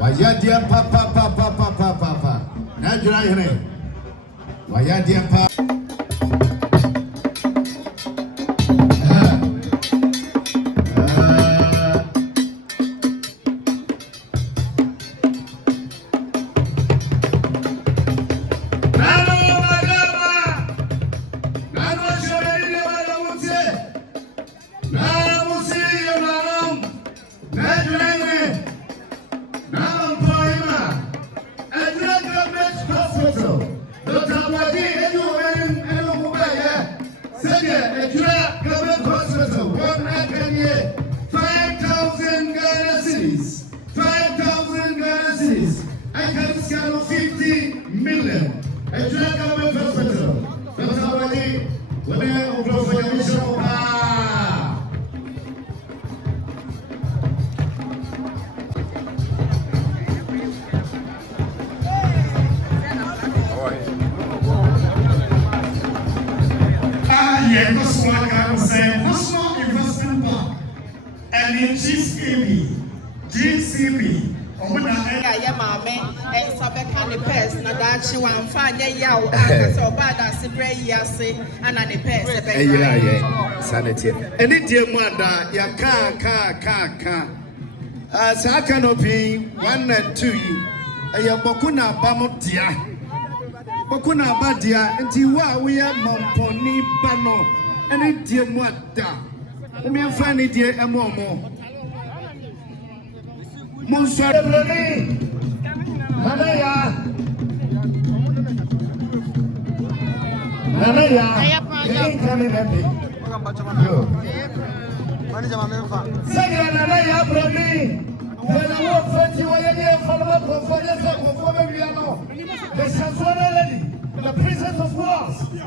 Wayadia papa. Najura hene. Wayadia pa. Any dear mother, ya ka. Sa canopy 1 and 2. Ya bokuna bamotia. Bokuna badia, and Tiwa, we are Mamponghene Bano. Any dear mother. We may find it dear Amomo. OseiBonsu'sDoteyie. The Princess of Wars, the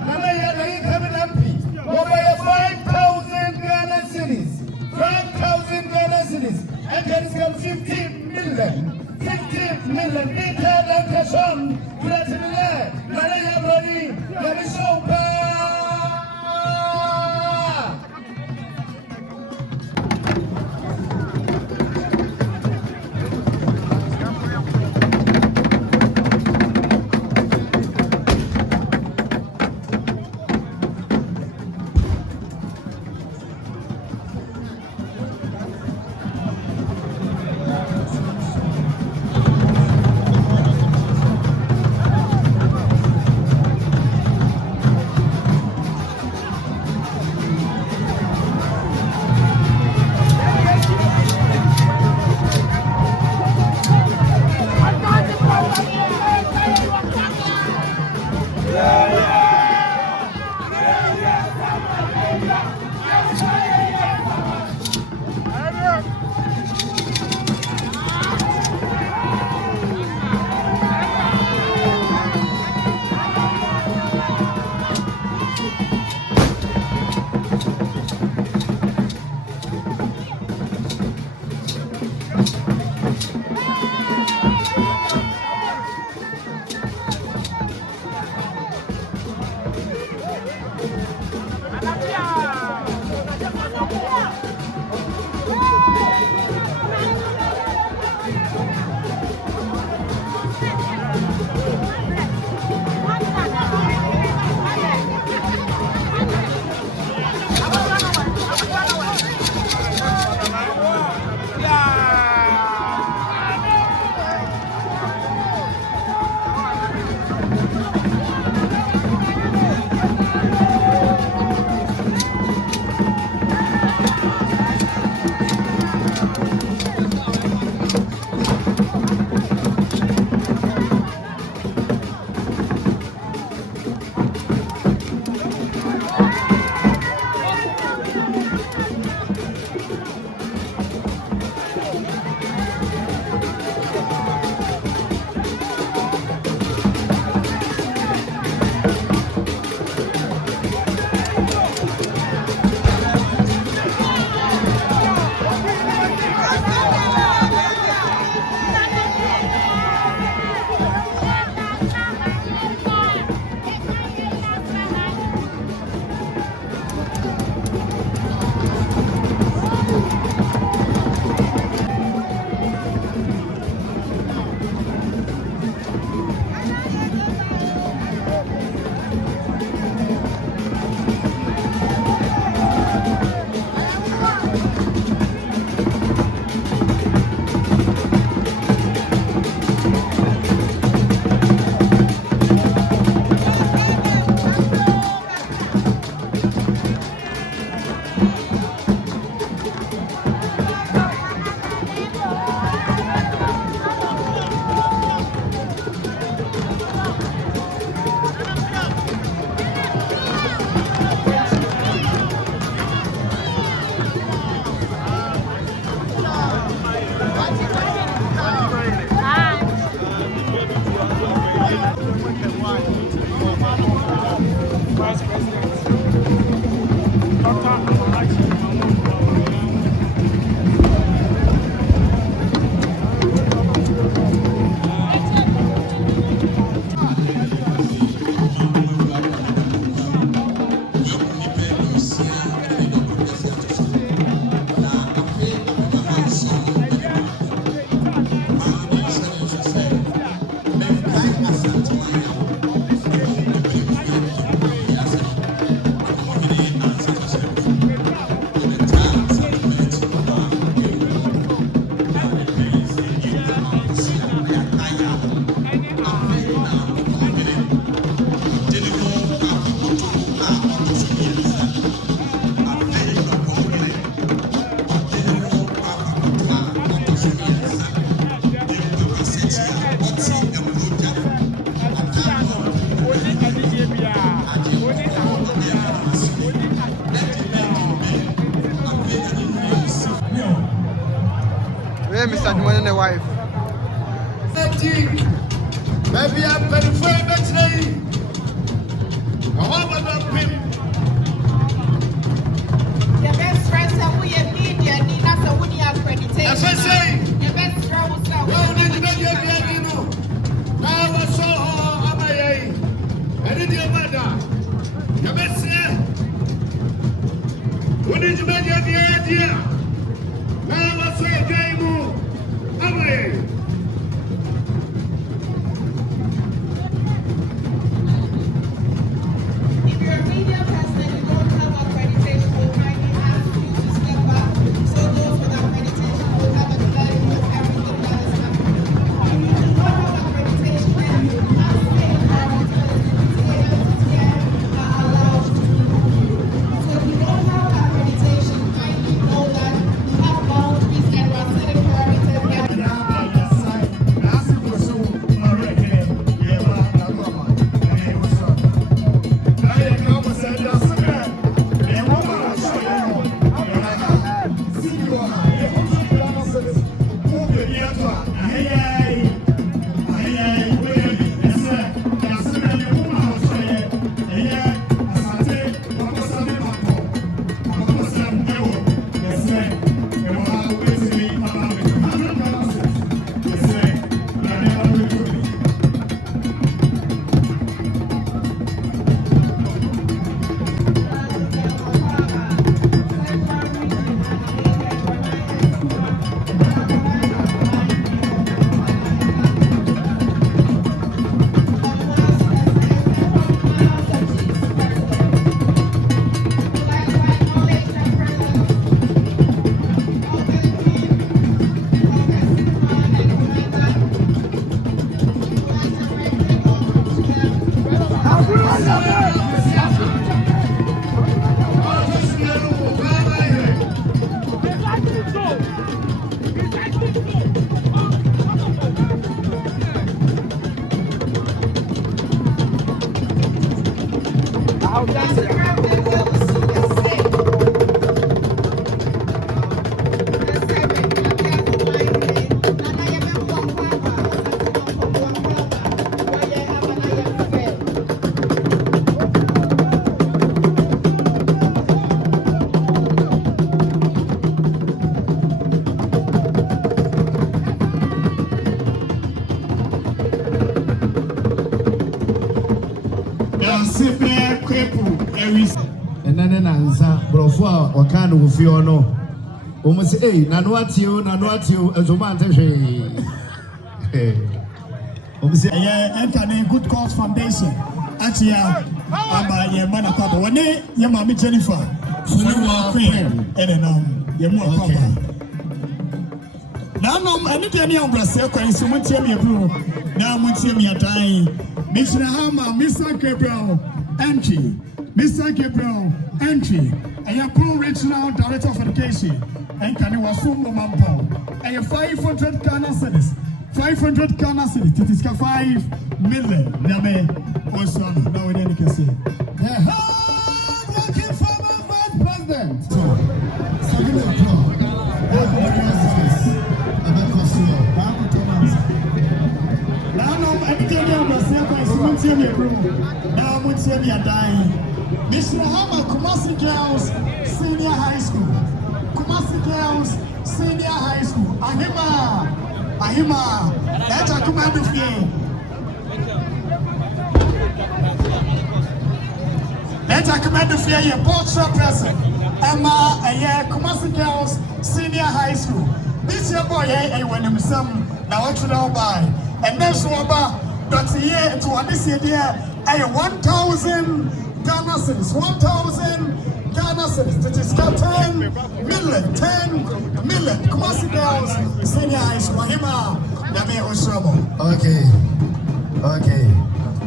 incoming MP, over 5,000 Ghana cedis, 5,000 Ghana cedis, and there is 15 million, detailed and cashon, let me show. Yeah, Mr. Jumon and the wife. Maybe I'm very afraid that today. I want to pin. Your best friends are we and media, Nina, so we have accreditation. As I say, your best friends are well, did you make it? Now I saw her, I did your mother. Your best friend. What did you make the idea? Now I saw a game. Am I? And then answer, Brofua or can of Fiono. Almost a Nanuatio, as a man. Enter the Good Cause Foundation. Actually, I'm a man of Papa. One day, your mommy Jennifer, Queen, and your more now, I need any of Brazil, so much me a blue. Now, much me a dying. Mr. Hammer, Mr. Gabriel, entry. Mr. Gabriel, entry. And your pro regional director of education. And can you assume Mampong? And your 500 Ghana cities. 500 Ghana cities. It is 5 million. Name also now we can say. The hard working former vice president. Second applause. Now, anything else, now, what's your dying? Mr. Hammer, Kumasi Girls, Senior High School. Kumasi Girls, Senior High School. Ahima, that's a command of you. That's a command of you, your board person. Emma, a year, Kumasi Girls, Senior High School. This year, boy, I went him some, now what you know by. And that's what about Doteyie to this year, 1,000 Ghana cedis, 1,000 Ghana cedis. That is 10 million, 10 million. Kumasi Girls, Senior High School. Ahima, Name Osei. Okay.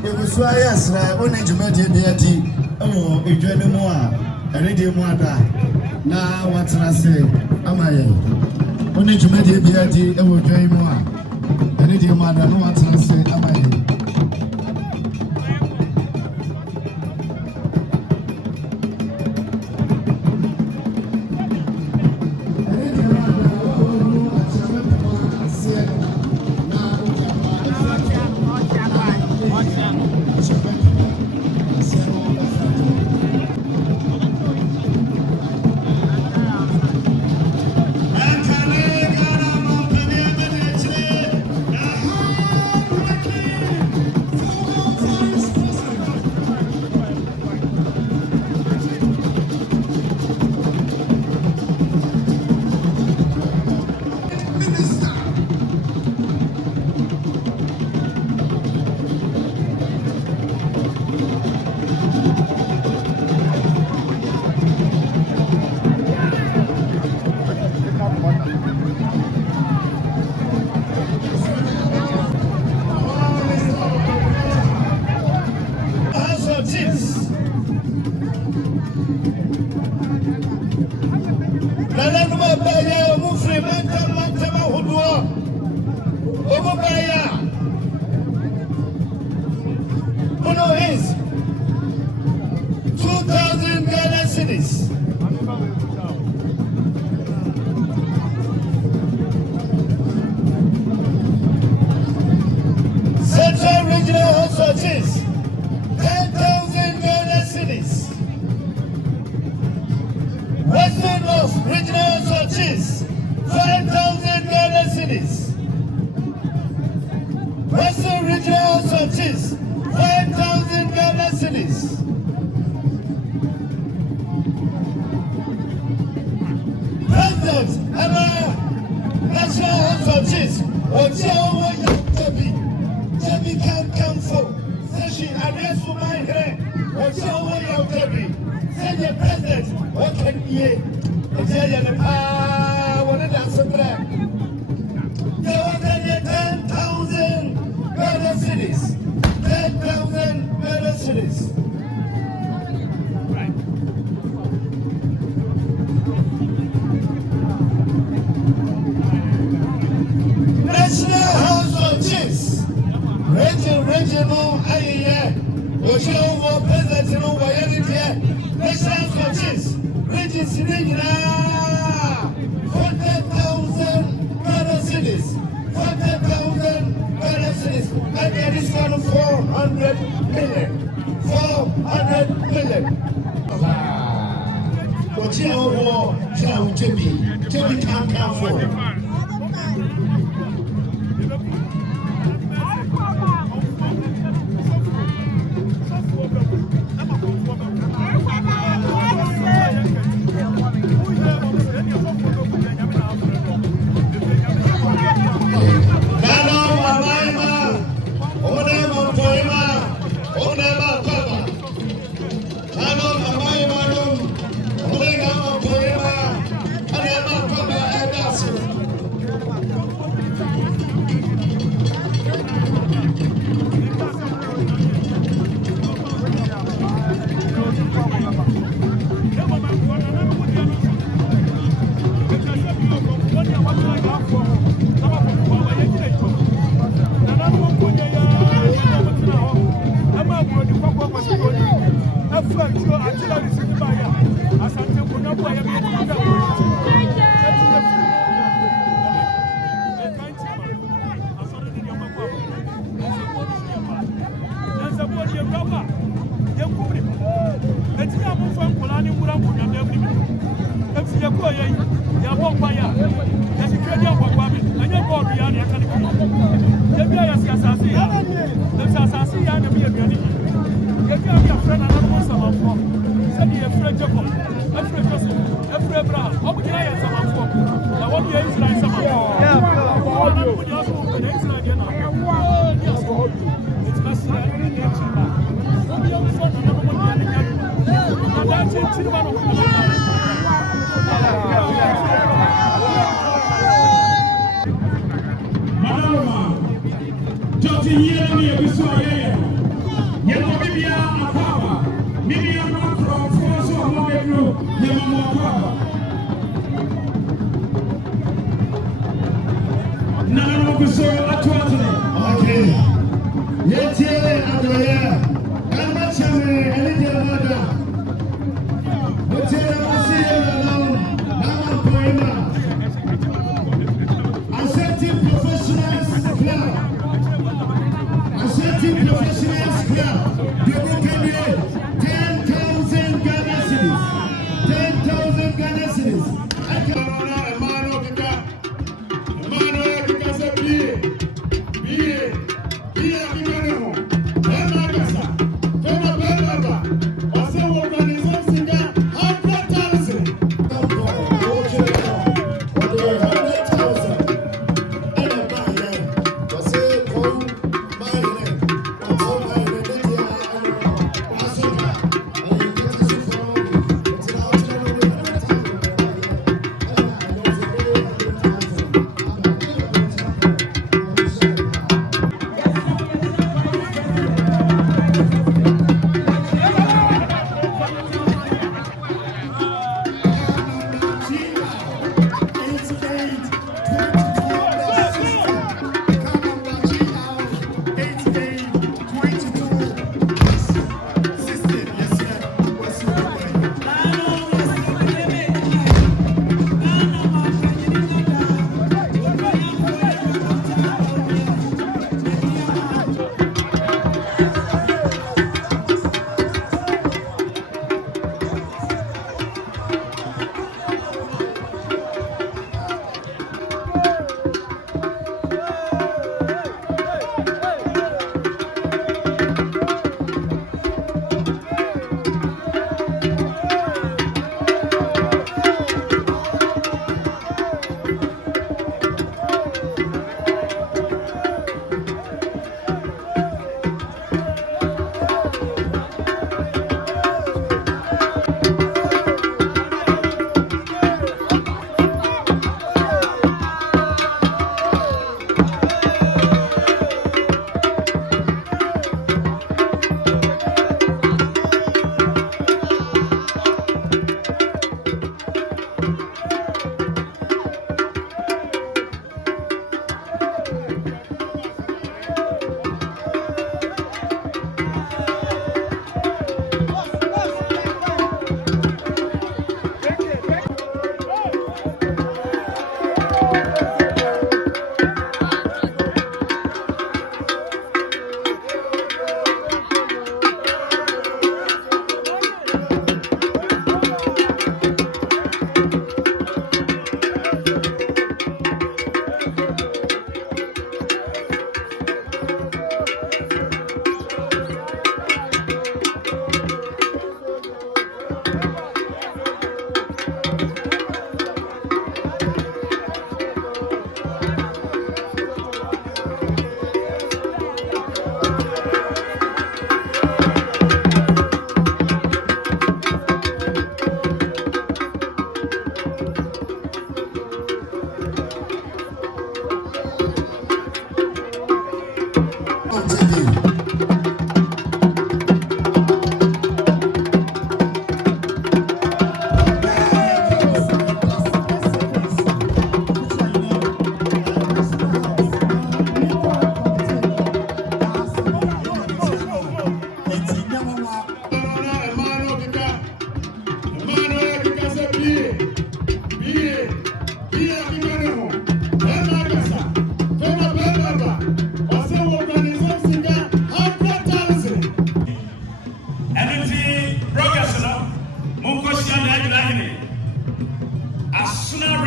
It was why yes, only to make it. Oh, if you know more, I read you more. Now, what can I say? Am I only to make it? I will join more. I need your mother. No, what can I say? Am I? Nananuma Baya, Mufri, Mantama Hudua, Obaya. Uno is 2,000 Ghana cedis. Central Regional Hospitals, 10,000 Ghana cedis. Western North Regional Hospitals, 5,000 Ghana cedis. Western Regional Hospitals, 5,000 Ghana cedis. President and National Hospitals, Ocheowo Debbie can come for. Say she arrest for my hair. Ocheowo Debbie. Say the president, what can ye? Say the what did I say? They want 10,000 Ghana cedis. 10,000 Ghana cedis. National House of Chiefs, regional, Ocheowo president, National House of Chiefs, regions, 40,000 Ghana cedis, 40,000 Ghana cedis, and there is 400 million. 400 million. Ocheowo, Jimmy can't come for.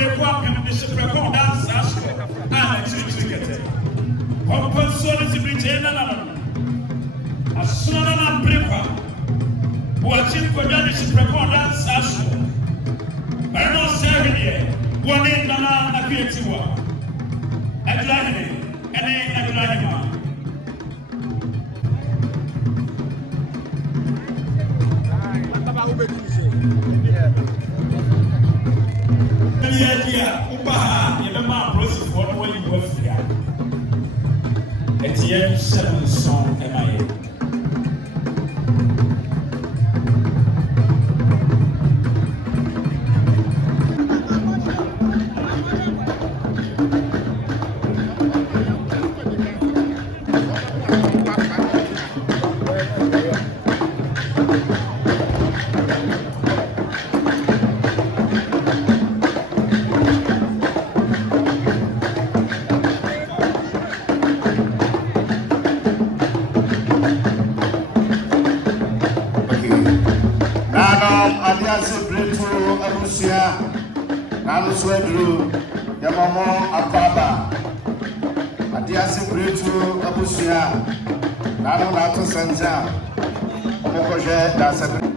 Prequam and the Prequam dance as and ticket. Compulsory to retain a son and Prequam. Watching for Danish Prequam dance as I know 7 years. One in Nana appears to work. Atlani, and Atlani. Ubaha, you remember process for what you work here. It's the 7 song MIA. Daasebre to Abusia, Namuswedru, Yamamo Apaba, Daasebre to Abusia, Nanu Nato Sanja, Omokoje Daasebre.